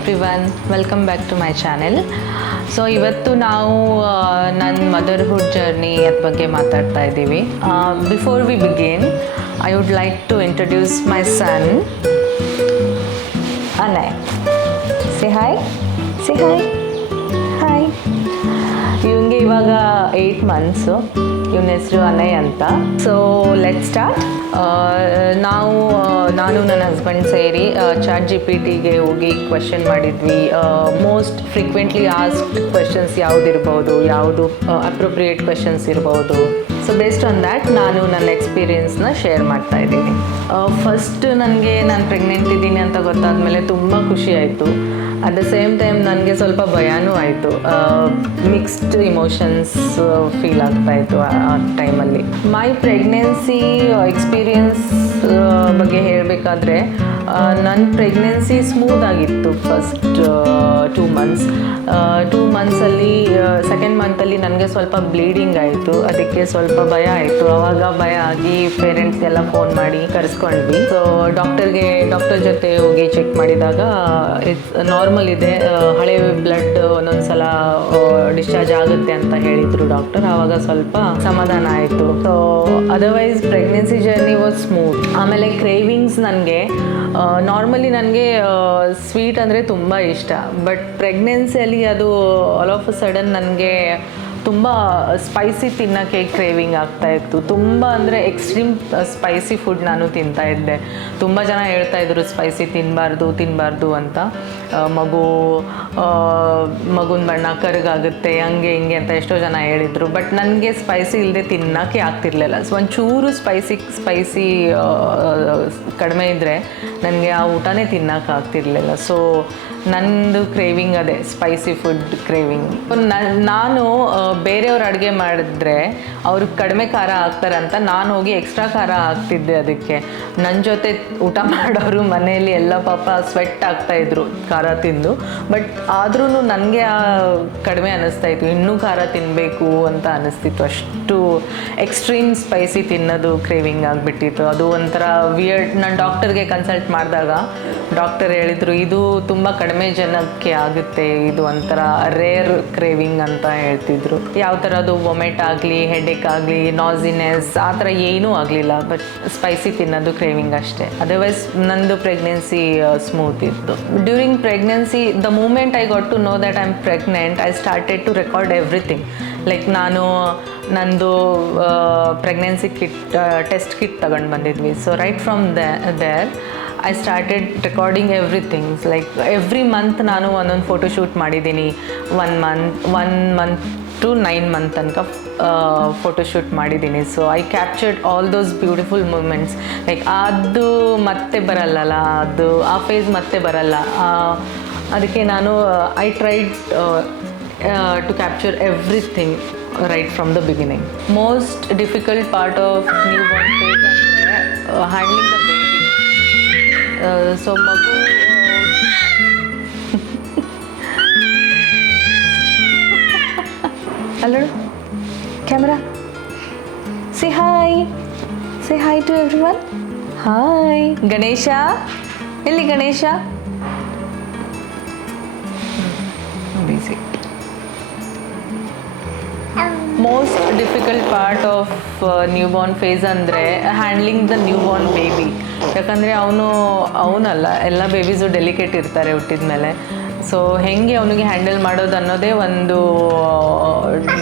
Everyone, welcome back to my channel. So ಇವತ್ತು ನಾವು ನನ್ನ ಮದರ್ಹುಡ್ ಜರ್ನಿ ಅದ್ರ ಬಗ್ಗೆ ಮಾತಾಡ್ತಾ ಇದ್ದೀವಿ. Before we begin, I would like to introduce my son Anay. Say hi, say hi, hi. ಇವನಿಗೆ ಇವಾಗ 8 months. ಇವನ ಹೆಸರು ಅನಯ್ ಅಂತ. So let start. ನಾನು ನನ್ನ ಹಸ್ಬೆಂಡ್ ಸೇರಿ ChatGPTಗೆ ಹೋಗಿ ಕ್ವೆಶನ್ ಮಾಡಿದ್ವಿ. ಮೋಸ್ಟ್ ಫ್ರೀಕ್ವೆಂಟ್ಲಿ ಆಸ್ಕ್ಡ್ ಕ್ವೆಶನ್ಸ್ ಯಾವುದಿರ್ಬೋದು, ಯಾವುದು ಅಪ್ರೋಪ್ರಿಯೇಟ್ ಕ್ವೆಶನ್ಸ್ ಇರ್ಬೋದು. ಸೊ ಬೇಸ್ಡ್ ಆನ್ ದ್ಯಾಟ್ ನಾನು ನನ್ನ ಎಕ್ಸ್ಪೀರಿಯನ್ಸ್ನ ಶೇರ್ ಮಾಡ್ತಾ ಇದ್ದೀನಿ. ಫಸ್ಟ್ ನನಗೆ ನಾನು ಪ್ರೆಗ್ನೆಂಟ್ ಇದ್ದೀನಿ ಅಂತ ಗೊತ್ತಾದಮೇಲೆ ತುಂಬ ಖುಷಿ ಆಯಿತು. ಅಟ್ ದ ಸೇಮ್ ಟೈಮ್ ನನಗೆ ಸ್ವಲ್ಪ ಭಯನೂ ಆಯಿತು. ಮಿಕ್ಸ್ಡ್ ಇಮೋಷನ್ಸ್ ಫೀಲ್ ಆಗ್ತಾಯಿತ್ತು ಆ ಟೈಮಲ್ಲಿ. ಮೈ ಪ್ರೆಗ್ನೆನ್ಸಿ ಎಕ್ಸ್ಪೀರಿಯನ್ಸ್ ಬಗ್ಗೆ ಹೇಳಬೇಕಾದ್ರೆ, ನನ್ನ ಪ್ರೆಗ್ನೆನ್ಸಿ ಸ್ಮೂತ್ ಆಗಿತ್ತು ಫಸ್ಟ್ 2 months. 2 monthsಲ್ಲಿ ಸೆಕೆಂಡ್ ಮಂತಲ್ಲಿ ನನಗೆ ಸ್ವಲ್ಪ ಬ್ಲೀಡಿಂಗ್ ಆಯಿತು. ಅದಕ್ಕೆ ಸ್ವಲ್ಪ ಭಯ ಆಯಿತು. ಆವಾಗ ಭಯ ಆಗಿ ಪೇರೆಂಟ್ಸ್ಗೆಲ್ಲ ಫೋನ್ ಮಾಡಿ ಕರೆಸ್ಕೊಂಡ್ವಿ. ಸೊ ಡಾಕ್ಟರ್ ಜೊತೆ ಹೋಗಿ ಚೆಕ್ ಮಾಡಿದಾಗ ಇಟ್ಸ್ ನಾರ್ಮಲ್ ಇದೆ, ಹಳೆ ಬ್ಲಡ್ ಒಂದೊಂದು ಸಲ ಡಿಸ್ಚಾರ್ಜ್ ಆಗುತ್ತೆ ಅಂತ ಹೇಳಿದರು ಡಾಕ್ಟರ್. ಆವಾಗ ಸ್ವಲ್ಪ ಸಮಾಧಾನ ಆಯಿತು. So otherwise pregnancy journey was smooth. ಆಮೇಲೆ ಕ್ರೇವಿಂಗ್ಸ್ ನನಗೆ ನಾರ್ಮಲಿ ನನಗೆ ಸ್ವೀಟ್ ಅಂದರೆ ತುಂಬ ಇಷ್ಟ. ಬಟ್ ಪ್ರೆಗ್ನೆನ್ಸಿಯಲ್ಲಿ ಅದು ಆಲ್ ಆಫ್ ಅ ಸಡನ್ ನನಗೆ ತುಂಬ ಸ್ಪೈಸಿ ತಿನ್ನೋಕ್ಕೆ ಕ್ರೇವಿಂಗ್ ಆಗ್ತಾಯಿತ್ತು. ತುಂಬ ಅಂದರೆ ಎಕ್ಸ್ಟ್ರೀಮ್ ಸ್ಪೈಸಿ ಫುಡ್ ನಾನು ತಿಂತಾಯಿದ್ದೆ. ತುಂಬ ಜನ ಹೇಳ್ತಾಯಿದ್ರು ಸ್ಪೈಸಿ ತಿನ್ನಬಾರ್ದು ಅಂತ. ಮಗುನ ಬಣ್ಣ ಕರಗಾಗುತ್ತೆ, ಹಂಗೆ ಹಿಂಗೆ ಅಂತ ಎಷ್ಟೋ ಜನ ಹೇಳಿದರು. ಬಟ್ ನನಗೆ ಸ್ಪೈಸಿ ಇಲ್ಲದೆ ತಿನ್ನೋಕ್ಕೆ ಆಗ್ತಿರ್ಲಿಲ್ಲ. ಸೊ ಒಂಚೂರು ಸ್ಪೈಸಿ ಕಡಿಮೆ ಇದ್ದರೆ ನನಗೆ ಆ ಊಟನೇ ತಿನ್ನೋಕೆ ಆಗ್ತಿರ್ಲಿಲ್ಲ. ಸೊ ನಂದು ಕ್ರೇವಿಂಗ್ ಅದೇ ಸ್ಪೈಸಿ ಫುಡ್ ಕ್ರೇವಿಂಗ್. ನಾನು ಬೇರೆಯವ್ರು ಅಡುಗೆ ಮಾಡಿದ್ರೆ ಅವರು ಕಡಿಮೆ ಖಾರ ಹಾಕ್ತಾರಂತ ನಾನು ಹೋಗಿ ಎಕ್ಸ್ಟ್ರಾ ಖಾರ ಹಾಕ್ತಿದ್ದೆ ಅದಕ್ಕೆ. ನನ್ನ ಜೊತೆ ಊಟ ಮಾಡೋರು ಮನೆಯಲ್ಲಿ ಎಲ್ಲ ಪಾಪ ಸ್ವೆಟ್ ಆಗ್ತಾಯಿದ್ರು ಖಾರ ತಿಂದು. ಬಟ್ ಆದ್ರೂ ನನಗೆ ಕಡಿಮೆ ಅನ್ನಿಸ್ತಾಯಿತ್ತು, ಇನ್ನೂ ಖಾರ ತಿನ್ನಬೇಕು ಅಂತ ಅನ್ನಿಸ್ತಿತ್ತು. ಅಷ್ಟು ಎಕ್ಸ್ಟ್ರೀಮ್ ಸ್ಪೈಸಿ ತಿನ್ನೋದು ಕ್ರೇವಿಂಗ್ ಆಗಿಬಿಟ್ಟಿತ್ತು. ಅದು ಒಂಥರ ವಿಯರ್ಡ್. ನಾನು ಡಾಕ್ಟರ್ಗೆ ಕನ್ಸಲ್ಟ್ ಮಾಡಿದಾಗ ಡಾಕ್ಟರ್ ಹೇಳಿದರು, ಇದು ತುಂಬ ಕಡಿಮೆ ಜನಕ್ಕೆ ಆಗುತ್ತೆ, ಇದು ಒಂಥರ ರೇರ್ ಕ್ರೇವಿಂಗ್ ಅಂತ ಹೇಳ್ತಿದ್ರು. ಯಾವ ಥರ ಅದು ವೊಮೆಟ್ ಆಗಲಿ, ಹೆಡ್ಏಕ್ ಆಗಲಿ, ನಾಸಿನೆಸ್ ಆ ಥರ ಏನೂ ಆಗಲಿಲ್ಲ. ಬಟ್ ಸ್ಪೈಸಿ ತಿನ್ನೋದು ಕ್ರೇವಿಂಗ್ ಅಷ್ಟೇ. ಅದರ್ವೈಸ್ ನಂದು ಪ್ರೆಗ್ನೆನ್ಸಿ ಸ್ಮೂತ್ ಇತ್ತು. During pregnancy, the moment I got to know that I am pregnant, I started to record everything. Like ನಂದು ಪ್ರೆಗ್ನೆನ್ಸಿ ಟೆಸ್ಟ್ ಕಿಟ್ ತಗೊಂಡು ಬಂದಿದ್ವಿ. So right from there I started recording everything. Like every month ನಾನು ಒಂದೊಂದು photoshoot ಮಾಡಿದ್ದೀನಿ. 1 month to 9 months ತನಕ photoshoot ಮಾಡಿದ್ದೀನಿ. So I captured all those beautiful moments. Like ಅದು ಮತ್ತೆ ಬರಲ್ಲಲ್ಲ, ಅದು ಆ ಫೇಸ್ ಮತ್ತೆ ಬರಲ್ಲ. ಅದಕ್ಕೆ ನಾನು I tried to capture everything right from the beginning. Most difficult part of newborn phase ಅಂದರೆ ಹ್ಯಾಂಡ್ಲಿಂಗ್ ದ ಬೇಬಿ. ಸೊ ಮಗು hello camera, say hi to everyone. Hi. Ganesha ಎಲ್ಲಿ? Ganesha busy. Most difficult part of newborn phase ಅಂದರೆ handling the new Born baby. ಯಾಕಂದರೆ ಅವನಲ್ಲ, ಎಲ್ಲ babies delicate ಇರ್ತಾರೆ ಹುಟ್ಟಿದ ಮೇಲೆ. ಸೊ ಹೇಗೆ ಅವನಿಗೆ ಹ್ಯಾಂಡಲ್ ಮಾಡೋದು ಅನ್ನೋದೇ ಒಂದು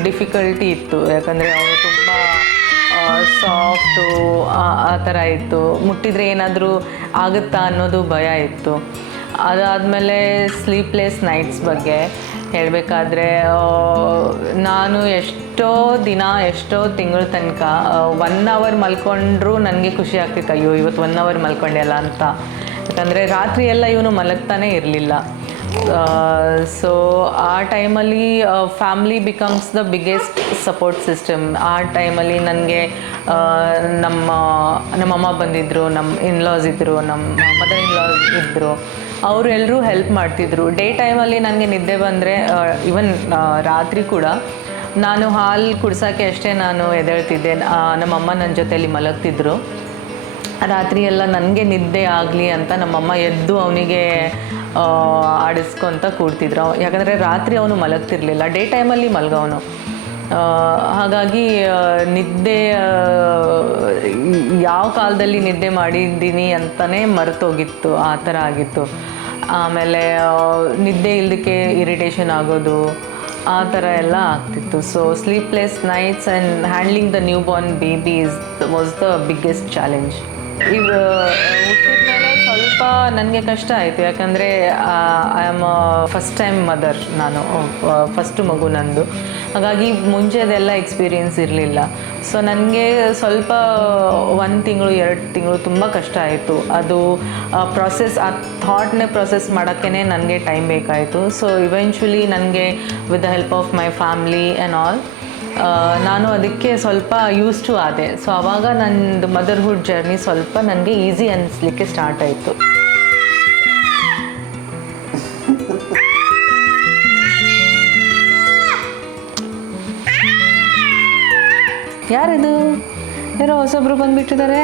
ಡಿಫಿಕಲ್ಟಿ ಇತ್ತು. ಯಾಕಂದರೆ ಅವನು ತುಂಬ ಸಾಫ್ಟು ಆ ಥರ ಇತ್ತು. ಮುಟ್ಟಿದರೆ ಏನಾದರೂ ಆಗುತ್ತಾ ಅನ್ನೋದು ಭಯ ಇತ್ತು. ಅದಾದಮೇಲೆ ಸ್ಲೀಪ್ಲೆಸ್ ನೈಟ್ಸ್ ಬಗ್ಗೆ ಹೇಳಬೇಕಾದ್ರೆ, ನಾನು ಎಷ್ಟೋ ತಿಂಗಳ ತನಕ 1 hour ಮಲ್ಕೊಂಡ್ರೂ ನನಗೆ ಖುಷಿ ಆಗ್ತಿತ್ತು. ಅಯ್ಯೋ ಇವತ್ತು 1 hour ಮಲ್ಕೊಂಡೆ ಅಲ್ಲ ಅಂತ. ಯಾಕಂದರೆ ರಾತ್ರಿ ಎಲ್ಲ ಇವನು ಮಲಗ್ತಾನೇ ಇರಲಿಲ್ಲ. ಸೊ ಆ ಟೈಮಲ್ಲಿ family becomes the biggest support system. ಆ ಟೈಮಲ್ಲಿ ನನಗೆ ನಮ್ಮಮ್ಮ ಬಂದಿದ್ದರು, ನಮ್ಮ ಇನ್ಲಾಸ್ ಇದ್ದರು, ನಮ್ಮ ಮದರ್ ಇನ್ಲಾಸ್ ಇದ್ದರು. ಅವರೆಲ್ಲರೂ ಹೆಲ್ಪ್ ಮಾಡ್ತಿದ್ರು. ಡೇ ಟೈಮಲ್ಲಿ ನನಗೆ ನಿದ್ದೆ ಬಂದರೆ, ಈವನ್ ರಾತ್ರಿ ಕೂಡ ನಾನು ಹಾಲು ಕುಡ್ಸೋಕ್ಕೆ ಅಷ್ಟೇ ನಾನು ಎದ್ದೇಳ್ತಿದ್ದೆ. ನಮ್ಮಮ್ಮ ನನ್ನ ಜೊತೆಯಲ್ಲಿ ಮಲಗ್ತಿದ್ರು. ರಾತ್ರಿ ಎಲ್ಲ ನನಗೆ ನಿದ್ದೆ ಆಗಲಿ ಅಂತ ನಮ್ಮಮ್ಮ ಎದ್ದು ಅವನಿಗೆ ಆಡಿಸ್ಕೊತ ಕೂಡ್ತಿದ್ರು. ಯಾಕಂದರೆ ರಾತ್ರಿ ಅವನು ಮಲಗ್ತಿರ್ಲಿಲ್ಲ, ಡೇ ಟೈಮಲ್ಲಿ ಮಲಗವನು. ಹಾಗಾಗಿ ನಿದ್ದೆ ಯಾವ ಕಾಲದಲ್ಲಿ ನಿದ್ದೆ ಮಾಡಿದ್ದೀನಿ ಅಂತಲೇ ಮರೆತೋಗಿತ್ತು, ಆ ಥರ ಆಗಿತ್ತು. ಆಮೇಲೆ ನಿದ್ದೆ ಇಲ್ಲದಕ್ಕೆ ಇರಿಟೇಷನ್ ಆಗೋದು, ಆ ಥರ ಎಲ್ಲ ಆಗ್ತಿತ್ತು. So sleepless nights and handling the new Born baby was the biggest challenge. ಈಗ ಹುಟ್ಟಿದ ಮೇಲೆ ಸ್ವಲ್ಪ ನನಗೆ ಕಷ್ಟ ಆಯಿತು, ಯಾಕಂದರೆ I am first time mother, ನಾನು ಫಸ್ಟು ಮಗು ನಂದು. ಹಾಗಾಗಿ ಮುಂಚೆದೆಲ್ಲ ಎಕ್ಸ್ಪೀರಿಯೆನ್ಸ್ ಇರಲಿಲ್ಲ. ಸೊ ನನಗೆ ಸ್ವಲ್ಪ 1 ತಿಂಗಳು 2 ತಿಂಗಳು ತುಂಬ ಕಷ್ಟ ಆಯಿತು. ಅದು ಪ್ರೊಸೆಸ್, ಆ ಥಾಟ್ನೇ ಪ್ರೊಸೆಸ್ ಮಾಡೋಕ್ಕೇ ನನಗೆ ಟೈಮ್ ಬೇಕಾಯಿತು. ಸೊ ಇವೆಂಚುಲಿ ನನಗೆ with the help of my family and all ನಾನು ಅದಕ್ಕೆ ಸ್ವಲ್ಪ ಯೂಸ್ ಟು ಆದೆ. ಸೊ ಆವಾಗ ನನ್ನದು ಮದರ್ಹುಡ್ ಜರ್ನಿ ಸ್ವಲ್ಪ ನನಗೆ ಈಸಿ ಅನ್ನಿಸ್ಲಿಕ್ಕೆ ಸ್ಟಾರ್ಟ್ ಆಯಿತು. ಯಾರಿದು? ಯಾರೋ ಹೊಸೊಬ್ರು ಬಂದುಬಿಟ್ಟಿದ್ದಾರೆ.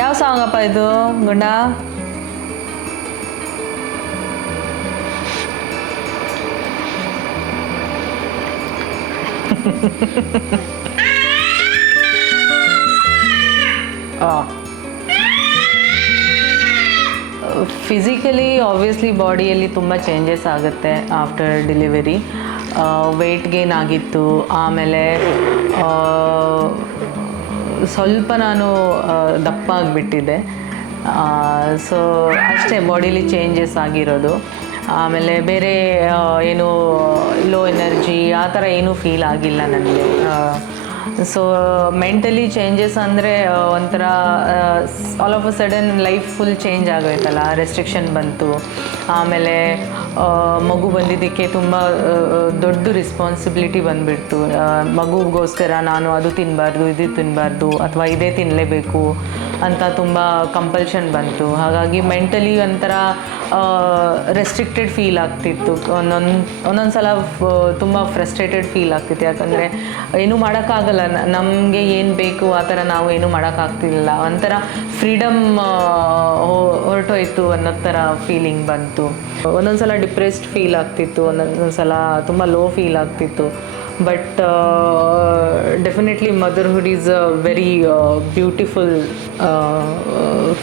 ಯಾವ ಸಾಂಗಪ್ಪ ಇದು ಗುಂಡ? ಫಿಸಿಕಲಿ ಆಬ್ವಿಯಸ್ಲಿ ಬಾಡಿಯಲ್ಲಿ ತುಂಬ ಚೇಂಜಸ್ ಆಗುತ್ತೆ ಆಫ್ಟರ್ ಡೆಲಿವರಿ. ವೆಯ್ಟ್ ಗೇನ್ ಆಗಿತ್ತು, ಆಮೇಲೆ ಸ್ವಲ್ಪ ನಾನು ದಪ್ಪ ಆಗಿಬಿಟ್ಟಿದ್ದೆ. ಸೊ ಅಷ್ಟೇ ಬಾಡಿಲಿ ಚೇಂಜಸ್ ಆಗಿರೋದು. ಆಮೇಲೆ ಬೇರೆ ಏನು ಲೋ ಎನರ್ಜಿ ಆ ಥರ ಏನೂ ಫೀಲ್ ಆಗಿಲ್ಲ ನನಗೆ. ಸೊ ಮೆಂಟಲಿ ಚೇಂಜಸ್ ಅಂದರೆ ಒಂಥರ all of a sudden life full change ಆಗೋಯ್ತಲ್ಲ, ರೆಸ್ಟ್ರಿಕ್ಷನ್ ಬಂತು. ಆಮೇಲೆ ಮಗು ಬಂದಿದ್ದಕ್ಕೆ ತುಂಬ ದೊಡ್ಡ ರೆಸ್ಪಾನ್ಸಿಬಿಲಿಟಿ ಬಂದುಬಿಡ್ತು. ಮಗುಗೋಸ್ಕರ ನಾನು ಅದು ತಿನ್ನಬಾರ್ದು, ಇದು ತಿನ್ನಬಾರ್ದು, ಅಥವಾ ಇದೇ ತಿನ್ನಲೇಬೇಕು ಅಂತ ತುಂಬ ಕಂಪಲ್ಷನ್ ಬಂತು. ಹಾಗಾಗಿ ಮೆಂಟಲಿ ಒಂಥರ ರೆಸ್ಟ್ರಿಕ್ಟೆಡ್ ಫೀಲ್ ಆಗ್ತಿತ್ತು. ಒಂದೊಂದು ಸಲ ತುಂಬ ಫ್ರಸ್ಟ್ರೇಟೆಡ್ ಫೀಲ್ ಆಗ್ತಿತ್ತು. ಯಾಕಂದರೆ ಏನೂ ಮಾಡೋಕ್ಕಾಗಲ್ಲ, ನಮಗೆ ಏನು ಬೇಕು ಆ ಥರ ನಾವು ಏನೂ ಮಾಡೋಕ್ಕಾಗ್ತಿಲ್ಲ. ಒಂಥರ ಫ್ರೀಡಮ್ ಹೊರಟೋಯ್ತು ಅನ್ನೋ ಥರ ಫೀಲಿಂಗ್ ಬಂತು. ಒಂದೊಂದು ಸಲ ಡಿಪ್ರೆಸ್ಡ್ ಫೀಲ್ ಆಗ್ತಿತ್ತು, ಒಂದೊಂದು ಸಲ ತುಂಬ ಲೋ ಫೀಲ್ ಆಗ್ತಿತ್ತು. But definitely motherhood is a very beautiful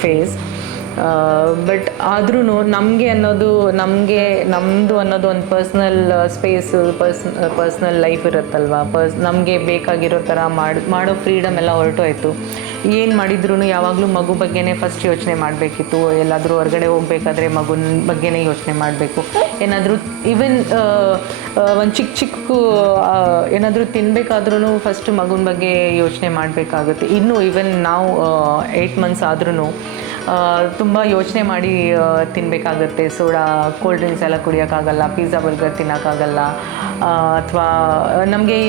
phase. But ಆದ್ರೂ ನಮಗೆ ಅನ್ನೋದು, ನಮ್ಮದು ಅನ್ನೋದು ಒಂದು ಪರ್ಸ್ನಲ್ ಸ್ಪೇಸ್, ಪರ್ಸ್ನಲ್ ಲೈಫ್ ಇರುತ್ತಲ್ವ. ನಮಗೆ ಬೇಕಾಗಿರೋ ಥರ ಮಾಡೋ ಫ್ರೀಡಮ್ ಎಲ್ಲ ಹೊರಟೋಯ್ತು. ಏನು ಮಾಡಿದ್ರು ಯಾವಾಗಲೂ ಮಗು ಬಗ್ಗೆನೇ ಫಸ್ಟ್ ಯೋಚನೆ ಮಾಡಬೇಕಿತ್ತು. ಎಲ್ಲಾದರೂ ಹೊರಗಡೆ ಹೋಗಬೇಕಾದ್ರೆ ಮಗುನ ಬಗ್ಗೆನೇ ಯೋಚನೆ ಮಾಡಬೇಕು. ಏನಾದರೂ ಈವನ್ ಒಂದು ಚಿಕ್ಕ ಏನಾದರೂ ತಿನ್ನಬೇಕಾದ್ರೂ ಫಸ್ಟ್ ಮಗುನ ಬಗ್ಗೆ ಯೋಚನೆ ಮಾಡಬೇಕಾಗುತ್ತೆ. ಇನ್ನೂ ಈವನ್ ನಾವು 8 ಮಂತ್ಸ್ ಆದ್ರೂ ತುಂಬ ಯೋಚನೆ ಮಾಡಿ ತಿನ್ನಬೇಕಾಗತ್ತೆ. ಸೋಡಾ, ಕೋಲ್ಡ್ ಡ್ರಿಂಕ್ಸ್ ಎಲ್ಲ ಕುಡಿಯೋಕ್ಕಾಗಲ್ಲ, ಪಿಜ್ಜಾ ಬರ್ಗರ್ ತಿನ್ನೋಕ್ಕಾಗಲ್ಲ, ಅಥವಾ ನಮಗೆ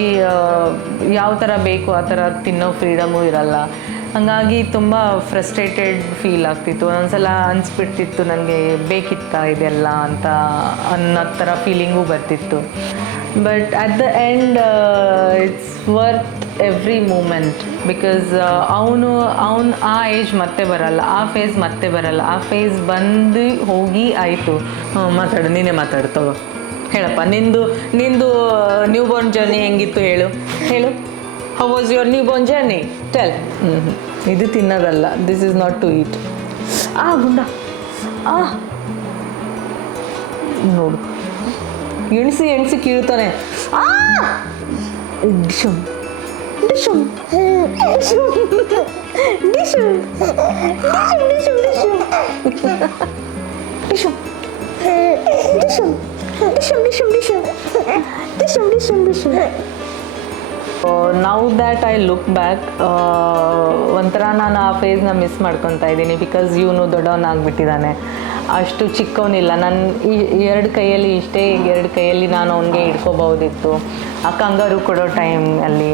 ಯಾವ ಥರ ಬೇಕು ಆ ಥರ ತಿನ್ನೋ ಫ್ರೀಡಮು ಇರಲ್ಲ. ಹಾಗಾಗಿ ತುಂಬ ಫ್ರಸ್ಟ್ರೇಟೆಡ್ ಫೀಲ್ ಆಗ್ತಿತ್ತು. ಒಂದೊಂದ್ಸಲ ಅನಿಸ್ಬಿಡ್ತಿತ್ತು ನನಗೆ ಬೇಕಿತ್ತ ಇದೆಲ್ಲ ಅಂತ ಅನ್ನೋ ಥರ ಫೀಲಿಂಗೂ ಬರ್ತಿತ್ತು. But at the end it's worth every moment. Because ಅವನು ಆ ಏಜ್ ಮತ್ತೆ ಬರಲ್ಲ, ಆ ಫೇಸ್ ಮತ್ತೆ ಬರಲ್ಲ. ಆ ಫೇಸ್ ಬಂದು ಹೋಗಿ ಆಯಿತು. ಮಾತಾಡು, ನೀನೇ ಮಾತಾಡ್ತವ, ಹೇಳಪ್ಪ. ನಿಂದು ನ್ಯೂ ಬಾರ್ನ್ ಜರ್ನಿ ಹೆಂಗಿತ್ತು ಹೇಳು. How was your new born journey? Tell. ಇದು ತಿನ್ನೋದಲ್ಲ, this is not to eat. ಗುಂಡ ನೋಡು, ಎಣಿಸಿ ಕೀಳ್ತಾನೆ. ಡಿಶಮ್ ಡಿಶಮ್ ಡಿಶಮ್ ಡಿಶಮ್ ಡಿಶಮ್ ಡಿಶಮ್ ಡಿಶಮ್ now that I look back, ಒಂಥರ ನಾನು ಆ ಫೇಸ್ನ ಮಿಸ್ ಮಾಡ್ಕೊತಾ ಇದ್ದೀನಿ. ಬಿಕಾಸ್ ಇವನು ದೊಡ್ಡವನಾಗ್ಬಿಟ್ಟಿದ್ದಾನೆ, ಅಷ್ಟು ಚಿಕ್ಕವನಿಲ್ಲ. ನಾನು ಈ 2 ಕೈಯಲ್ಲಿ ಇಷ್ಟೇ, 2 ಕೈಯಲ್ಲಿ ನಾನು ಅವನಿಗೆ ಹಿಡ್ಕೋಬಹುದಿತ್ತು. ಆ ಕಂಗಾರು ಕೊಡೋ ಟೈಮಲ್ಲಿ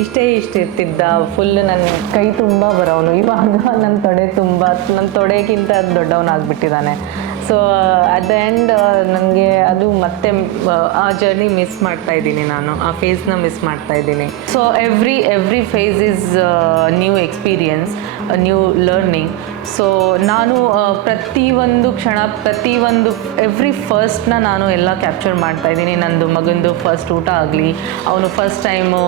ಇಷ್ಟೇ ಇರ್ತಿದ್ದ. ಫುಲ್ ನನ್ನ ಕೈ ತುಂಬ ಬರೋವನು. ಇವಾಗ ನನ್ನ ತೊಡೆಗಿಂತ ದೊಡ್ಡವನಾಗ್ಬಿಟ್ಟಿದ್ದಾನೆ. ಸೊ ಅಟ್ ದ ಎಂಡ್ ನನಗೆ ಅದು ಮತ್ತೆ ಆ ಜರ್ನಿ ಮಿಸ್ ಮಾಡ್ತಾ ಇದ್ದೀನಿ, ನಾನು ಆ ಫೇಸ್ನ ಮಿಸ್ ಮಾಡ್ತಾ ಇದ್ದೀನಿ. So every phase is new experience, new learning. So ನಾನು ಪ್ರತಿಯೊಂದು ಕ್ಷಣ, ಪ್ರತಿಯೊಂದು ಎವ್ರಿ ಫಸ್ಟ್ನ ನಾನು ಎಲ್ಲ ಕ್ಯಾಪ್ಚರ್ ಮಾಡ್ತಾ ಇದ್ದೀನಿ. ನಂದು ಮಗಂದು ಫಸ್ಟ್ ಊಟ ಆಗಲಿ, ಅವನು ಫಸ್ಟ್ ಟೈಮು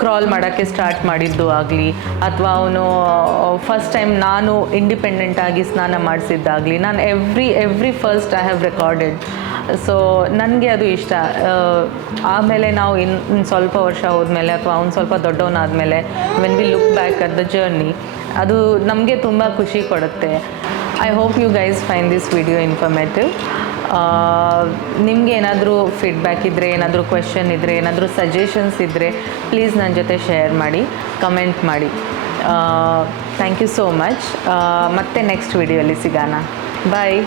ಕ್ರಾಲ್ ಮಾಡೋಕ್ಕೆ ಸ್ಟಾರ್ಟ್ ಮಾಡಿದ್ದು ಆಗಲಿ, ಅಥವಾ ಅವನು ಫಸ್ಟ್ ಟೈಮ್ ನಾನು ಇಂಡಿಪೆಂಡೆಂಟಾಗಿ ಸ್ನಾನ ಮಾಡಿಸಿದ್ದಾಗಲಿ, ನಾನು every first I have recorded. So ನನಗೆ ಅದು ಇಷ್ಟ. ಆಮೇಲೆ ನಾವು ಇನ್ನು ಸ್ವಲ್ಪ ವರ್ಷ ಹೋದ್ಮೇಲೆ ಅಥವಾ ಅವ್ನು ಸ್ವಲ್ಪ ದೊಡ್ಡವನಾದಮೇಲೆ when we look back at the journey, ಅದು ನಮಗೆ ತುಂಬ ಖುಷಿ ಕೊಡುತ್ತೆ. I hope you guys find this video informative. ನಿಮಗೆ ಏನಾದರೂ ಫೀಡ್ಬ್ಯಾಕ್ ಇದ್ದರೆ, ಏನಾದರೂ ಕ್ವೆಶನ್ ಇದ್ದರೆ, ಏನಾದರೂ ಸಜೆಷನ್ಸ್ ಇದ್ದರೆ ಪ್ಲೀಸ್ ನನ್ನ ಜೊತೆ ಶೇರ್ ಮಾಡಿ, ಕಮೆಂಟ್ ಮಾಡಿ. Thank you so much. ಮತ್ತೆ ನೆಕ್ಸ್ಟ್ ವಿಡಿಯೋಲಿ ಸಿಗೋಣ. ಬಾಯ್.